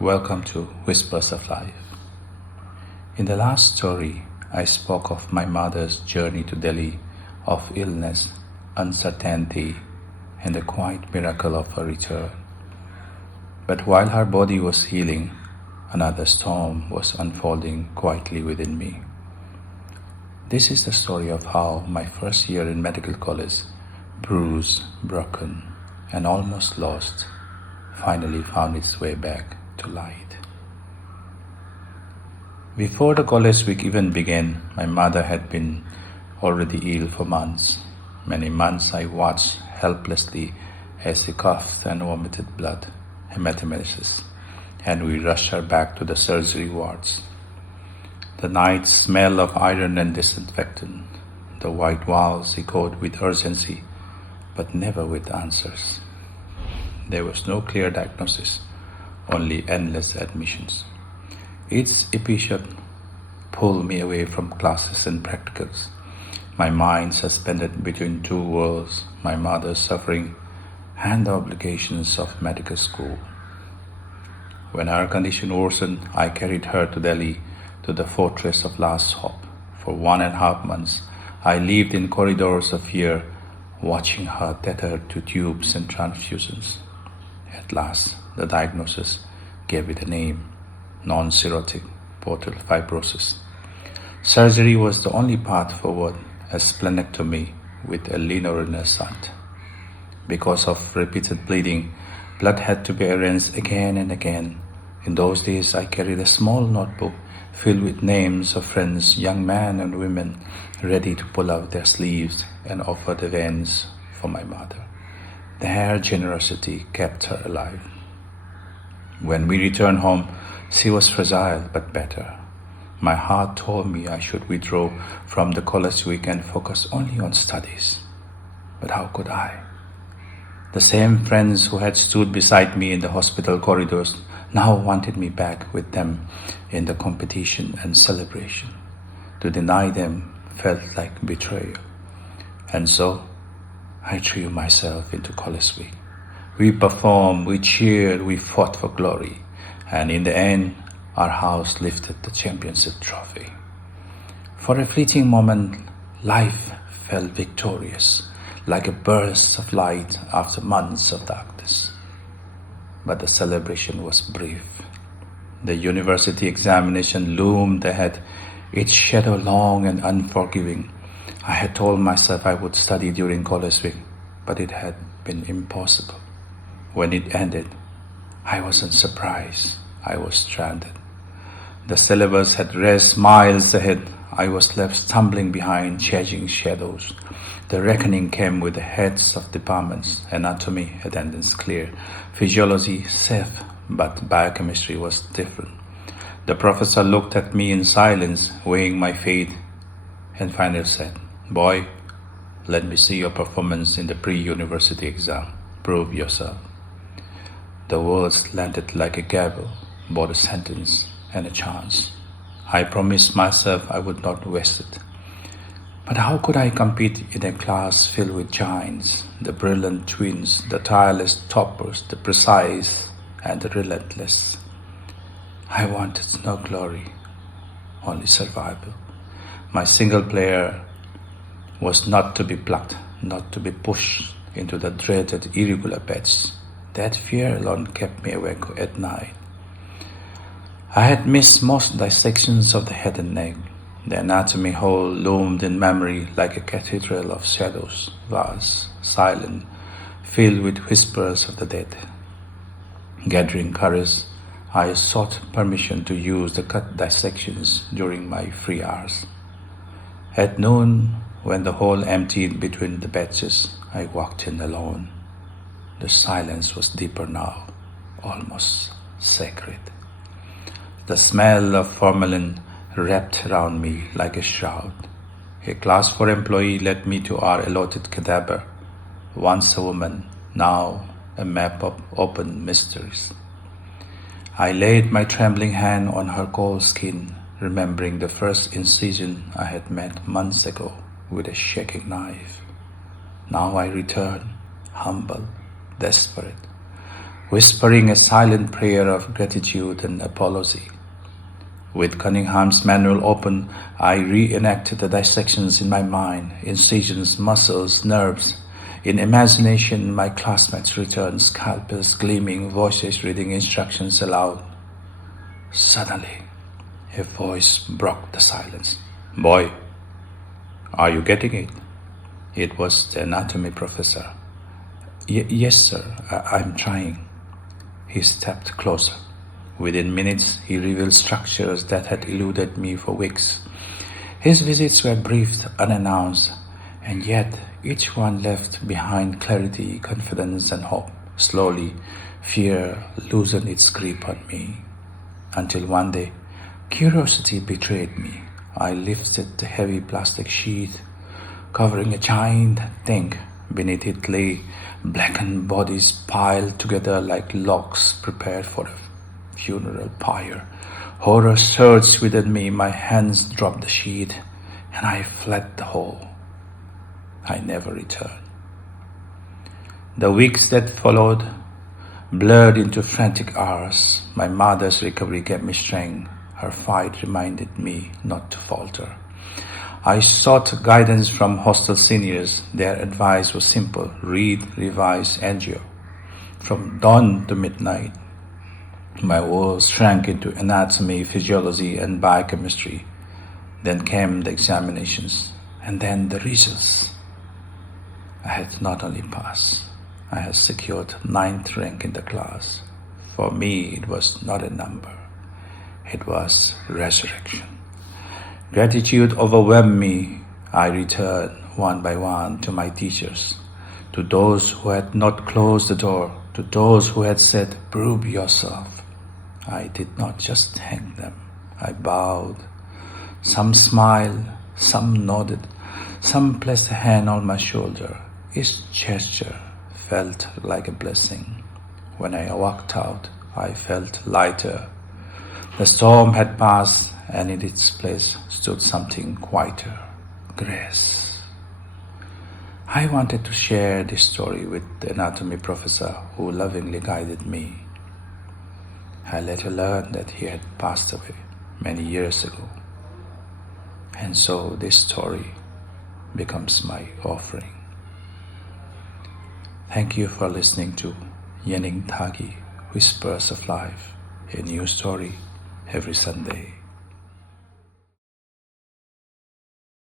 Welcome to Whispers of Life. In the last story, I spoke of my mother's journey to Delhi, of illness, uncertainty, and the quiet miracle of her return. But while her body was healing, another storm was unfolding quietly within me. This is the story of how my first year in medical college, bruised, broken, and almost lost, finally found its way back to light. Before the college week even began, my mother had been already ill for months. Many months I watched helplessly as she coughed and vomited blood, hematemesis, and we rushed her back to the surgery wards. The night smell of iron and disinfectant, the white walls echoed with urgency, but never with answers. There was no clear diagnosis, only endless admissions. Each episode pulled me away from classes and practicals. My mind suspended between two worlds, my mother's suffering and the obligations of medical school. When her condition worsened, I carried her to Delhi, to the fortress of last hope. For 1.5 months, I lived in corridors of fear, watching her tethered to tubes and transfusions. At last, the diagnosis gave it a name: non-cirrhotic portal fibrosis. Surgery was the only path forward, a splenectomy with a linear-shunt. Because of repeated bleeding, blood had to be arranged again and again. In those days, I carried a small notebook filled with names of friends, young men and women, ready to pull out their sleeves and offer the veins for my mother. Their generosity kept her alive. When we returned home, she was fragile but better. My heart told me I should withdraw from the college week and focus only on studies. But how could I? The same friends who had stood beside me in the hospital corridors now wanted me back with them in the competition and celebration. To deny them felt like betrayal. And so, I threw myself into college week. We performed, we cheered, we fought for glory. And in the end, our house lifted the championship trophy. For a fleeting moment, life felt victorious, like a burst of light after months of darkness. But the celebration was brief. The university examination loomed ahead, its shadow long and unforgiving. I had told myself I would study during college week, but it had been impossible. When it ended, I wasn't surprised. I was stranded. The syllabus had raced miles ahead. I was left stumbling behind, chasing shadows. The reckoning came with the heads of departments. Anatomy, attendance clear. Physiology, safe, but biochemistry was different. The professor looked at me in silence, weighing my fate, and finally said, "Boy, let me see your performance in the pre-university exam. Prove yourself." The words landed like a gavel, both a sentence and a chance. I promised myself I would not waste it. But how could I compete in a class filled with giants, the brilliant twins, the tireless toppers, the precise and the relentless? I wanted no glory, only survival. My single player was not to be plucked, not to be pushed into the dreaded irregular beds. That fear alone kept me awake at night. I had missed most dissections of the head and neck. The anatomy hole loomed in memory like a cathedral of shadows, vast, silent, filled with whispers of the dead. Gathering courage, I sought permission to use the cut dissections during my free hours. At noon, when the hole emptied between the batches, I walked in alone. The silence was deeper now, almost sacred. The smell of formalin wrapped around me like a shroud. A class 4 employee led me to our allotted cadaver, once a woman, now a map of open mysteries. I laid my trembling hand on her cold skin, remembering the first incision I had made months ago with a shaking knife. Now I returned, humble, desperate. whispering a silent prayer of gratitude and apology. With Cunningham's manual open, I reenacted the dissections in my mind, incisions, muscles, nerves. In imagination, my classmates returned, scalpels gleaming, voices reading instructions aloud. Suddenly, a voice broke the silence. "Boy, are you getting it?" It was the anatomy professor. Yes, sir, I'm trying." He stepped closer. Within minutes, he revealed structures that had eluded me for weeks. His visits were brief, unannounced, and yet each one left behind clarity, confidence, and hope. Slowly, fear loosened its grip on me, until one day, curiosity betrayed me. I lifted the heavy plastic sheet, covering a giant tank. Beneath it lay blackened bodies piled together like logs prepared for a funeral pyre. Horror surged within me. My hands dropped the sheet, and I fled the hole. I never returned. The weeks that followed blurred into frantic hours. My mother's recovery gave me strength. Her fight reminded me not to falter. I sought guidance from hostel seniors. Their advice was simple: read, revise, endure. From dawn to midnight, my world shrank into anatomy, physiology, and biochemistry. Then came the examinations, and then the results. I had not only passed, I had secured 9th rank in the class. For me, it was not a number. It was resurrection. Gratitude overwhelmed me. I returned one by one to my teachers, to those who had not closed the door, to those who had said, "Prove yourself." I did not just thank them. I bowed. Some smiled, some nodded, some placed a hand on my shoulder. Each gesture felt like a blessing. When I walked out, I felt lighter. The storm had passed, and in its place stood something quieter: grace. I wanted to share this story with the anatomy professor who lovingly guided me. I later learned that he had passed away many years ago, and so this story becomes my offering. Thank you for listening to Yeningthagi, Whispers of Life, a new story every Sunday.